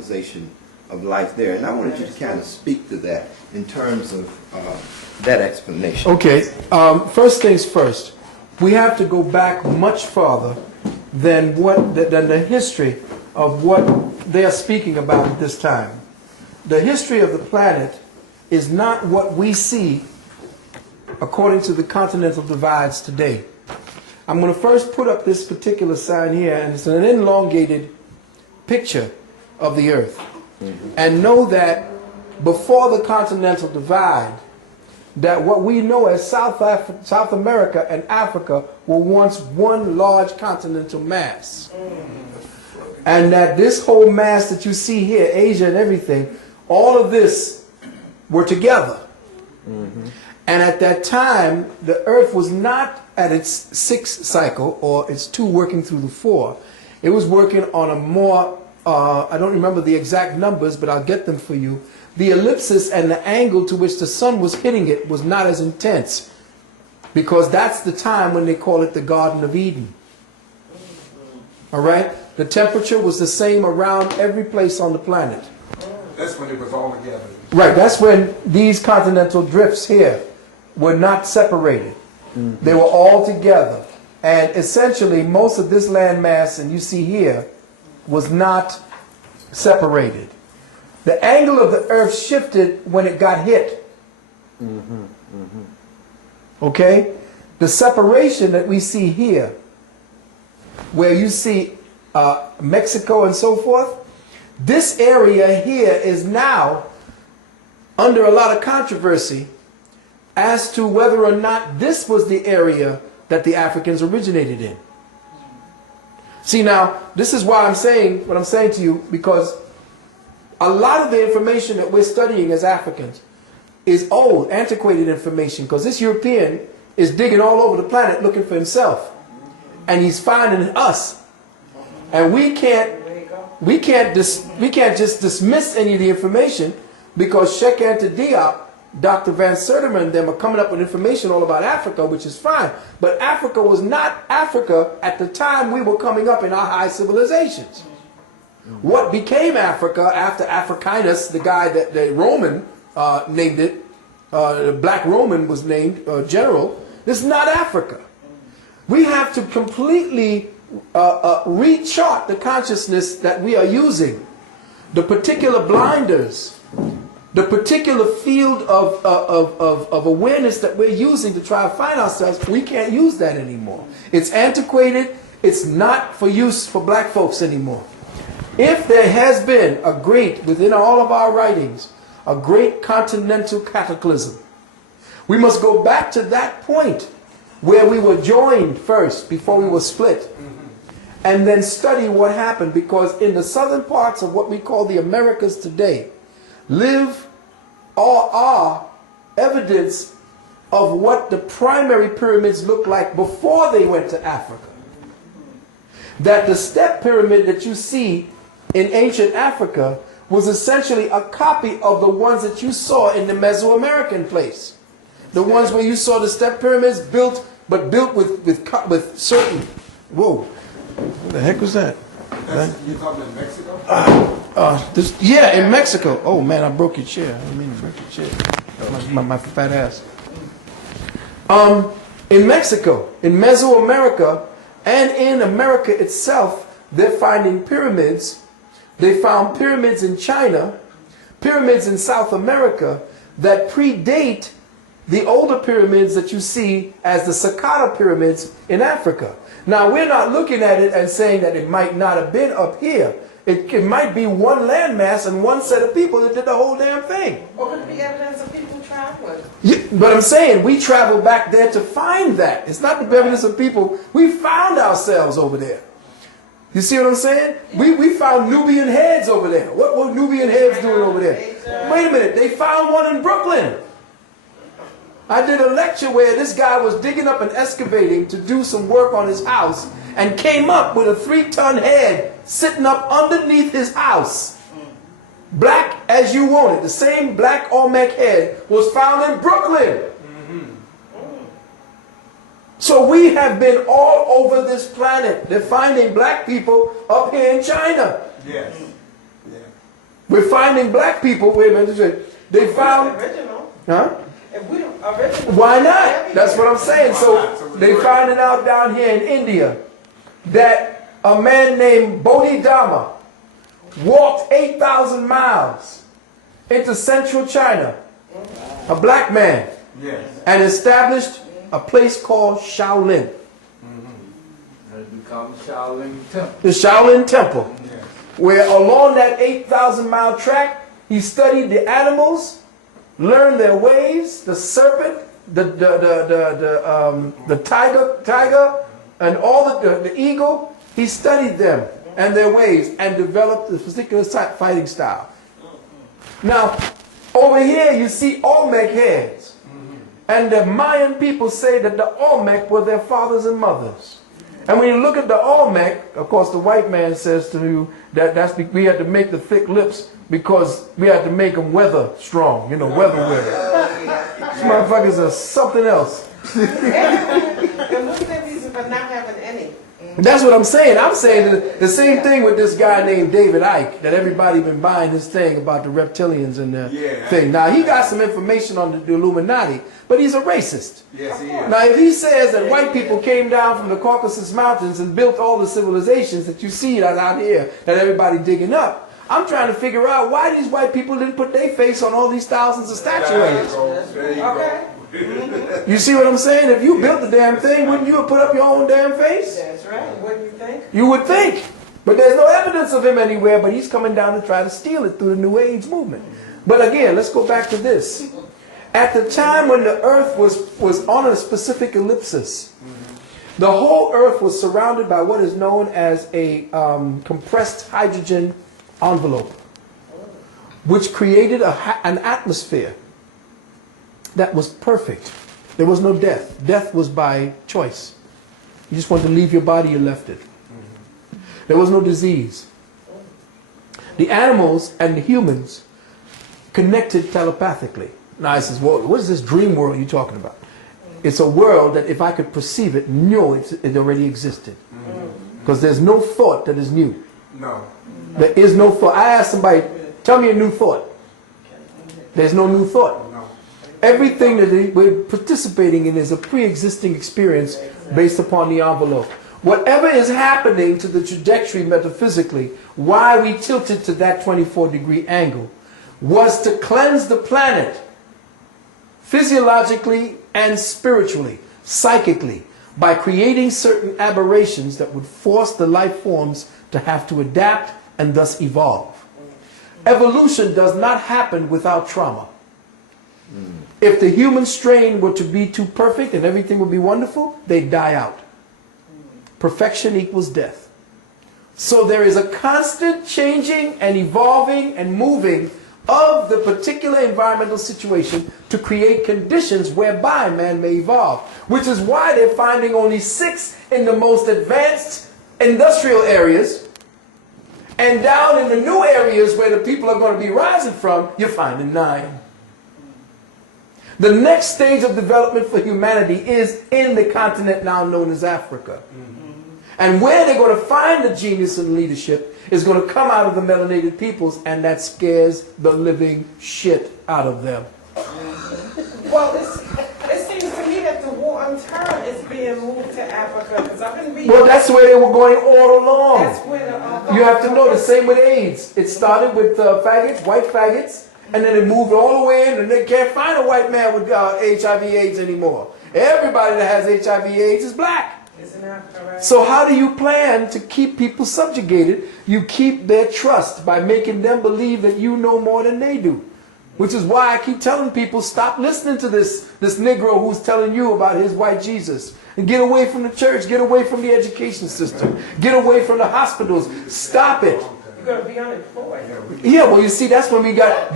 civilization of life there. And I wanted you to kind of speak to that in terms of that explanation. Okay, first things first, we have to go back much farther than the history of what they are speaking about at this time. The history of the planet is not what we see according to the continental divides today. I'm going to first put up this particular sign here, and it's an elongated picture of the Earth. Mm-hmm. And know that before the continental divide, that what we know as South America and Africa were once one large continental mass. And that this whole mass that you see here, Asia and everything, all of this were together. Mm-hmm. And at that time, the Earth was not at its sixth cycle, or its two working through the four. It was working on a more, I don't remember the exact numbers, but I'll get them for you. The ellipsis and the angle to which the sun was hitting it was not as intense, because that's the time when they call it the Garden of Eden. All right? The temperature was the same around every place on the planet. That's when it was all together. Right, that's when these continental drifts here were not separated. Mm-hmm. They were all together. And essentially, most of this landmass, and you see here, was not separated. The angle of the Earth shifted when it got hit. Mm-hmm. Mm-hmm. Okay? The separation that we see here, where you see Mexico and so forth, this area here is now under a lot of controversy as to whether or not this was the area that the Africans originated in. See, now, this is why I'm saying what I'm saying to you, because a lot of the information that we're studying as Africans is old, antiquated information, because this European is digging all over the planet looking for himself. And he's finding us. And we can't just dismiss any of the information, because Sheikh Anta Diop, Dr. Van Sertima and them are coming up with information all about Africa, which is fine. But Africa was not Africa at the time we were coming up in our high civilizations. What became Africa after Africanus, the guy that the Roman named it, the black Roman was named general, this is not Africa. We have to completely rechart the consciousness that we are using. The particular blinders, the particular field of awareness that we're using to try to find ourselves, we can't use that anymore. It's antiquated. It's not for use for black folks anymore. If there has been a great, within all of our writings, a great continental cataclysm, we must go back to that point where we were joined first before we were split, and then study what happened, because in the southern parts of what we call the Americas today live or are evidence of what the primary pyramids looked like before they went to Africa. That the step pyramid that you see in ancient Africa was essentially a copy of the ones that you saw in the Mesoamerican place. The ones where you saw the step pyramids built with certain, whoa, what the heck was that? You talking in Mexico? In Mexico. Oh man, I broke your chair. I didn't mean to break your chair. My fat ass. In Mexico, in Mesoamerica, and in America itself, they're finding pyramids. They found pyramids in China, pyramids in South America that predate the older pyramids that you see as the Saqqara pyramids in Africa. Now, we're not looking at it and saying that it might not have been up here. It might be one landmass and one set of people that did the whole damn thing. What would be evidence of people traveling? Yeah, but I'm saying we traveled back there to find that. It's not the evidence of people. We found ourselves over there. You see what I'm saying? We found Nubian heads over there. What were Nubian heads doing over there? Wait a minute. They found one in Brooklyn. I did a lecture where this guy was digging up and excavating to do some work on his house and came up with a 3-ton head sitting up underneath his house. Black as you want it. The same black Olmec head was found in Brooklyn. So we have been all over this planet. They're finding black people up here in China. Yes. Yeah. We're finding black people. Wait a minute. They found. Original. Huh? If we don't original. Why not? That's what I'm saying. So they finding out down here in India that a man named Bodhidharma walked 8,000 miles into central China, a black man, Yes. and established a place called Shaolin, It becomes Shaolin Temple. the Shaolin Temple, Yes. where along that 8,000-mile track, he studied the animals, learned their ways, the serpent, the tiger, and all the eagle. He studied them and their ways and developed this particular fighting style. Now, over here you see Olmec heads. And the Mayan people say that the Olmec were their fathers and mothers. And when you look at the Olmec, of course the white man says to you that we had to make the thick lips because we had to make them weather strong, weather wear. These motherfuckers are something else. And what's their reason for not having any? That's what I'm saying. I'm saying the same thing with this guy named David Icke, that everybody been buying this thing about the reptilians and the thing. Now, he got some information on the Illuminati, but he's a racist. Yes, he is. Now, if he says that white people came down from the Caucasus Mountains and built all the civilizations that you see out here, that everybody digging up, I'm trying to figure out why these white people didn't put their face on all these thousands of statuettes. There you Okay. go. You see what I'm saying? If you built the damn thing, wouldn't you have put up your own damn face? That's right. What do you think? You would think. But there's no evidence of him anywhere, but he's coming down to try to steal it through the New Age movement. But again, let's go back to this. At the time when the earth was on a specific ellipsis, the whole earth was surrounded by what is known as a compressed hydrogen envelope, which created an atmosphere that was perfect. There was no death. Death was by choice. You just wanted to leave your body, you left it. There was no disease. The animals and the humans connected telepathically. Now I says, well, what is this dream world you're talking about? It's a world that if I could perceive it, know it already existed. Because there's no thought that is new. No. There is no thought. I asked somebody, tell me a new thought. There's no new thought. No. Everything that we're participating in is a pre-existing experience based upon the envelope. Whatever is happening to the trajectory metaphysically, why we tilted to that 24-degree angle, was to cleanse the planet physiologically and spiritually, psychically, by creating certain aberrations that would force the life forms to have to adapt and thus evolve. Evolution does not happen without trauma. If the human strain were to be too perfect and everything would be wonderful, they'd die out. Perfection equals death. So there is a constant changing and evolving and moving of the particular environmental situation to create conditions whereby man may evolve. Which is why they're finding only 6 in the most advanced industrial areas, and down in the new areas where the people are going to be rising from, you're finding 9. The next stage of development for humanity is in the continent now known as Africa. And where they're going to find the genius and leadership is going to come out of the melanated peoples, and that scares the living shit out of them. Well, it seems to me that the war on terror is being moved to Africa because I've been reading. Well, that's where they were going all along. That's where the, You have to know the same with AIDS. It started with faggots, white faggots, and then it moved all the way in, and they can't find a white man with HIV/AIDS anymore. Everybody that has HIV/AIDS is black. Isn't that correct? So how do you plan to keep people subjugated? You keep their trust by making them believe that you know more than they do. Which is why I keep telling people, stop listening to this Negro who's telling you about his white Jesus. And get away from the church, get away from the education system, get away from the hospitals. Stop it. You're going to be unemployed. Yeah, well, you see, that's when we get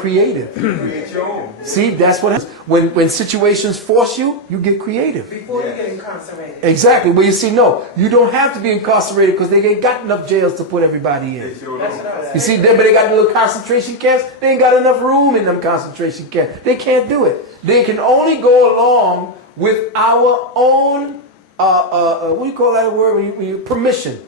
creative. Create your own. See, that's what happens. When situations force you, you get creative. Before you get incarcerated. Exactly. Well, you see, no, you don't have to be incarcerated because they ain't got enough jails to put everybody in. They sure That's don't. what I You said. see, but they got the little concentration camps. They ain't got enough room in them concentration camps. They can't do it. They can only go along with our own, what do you call that word? Permission.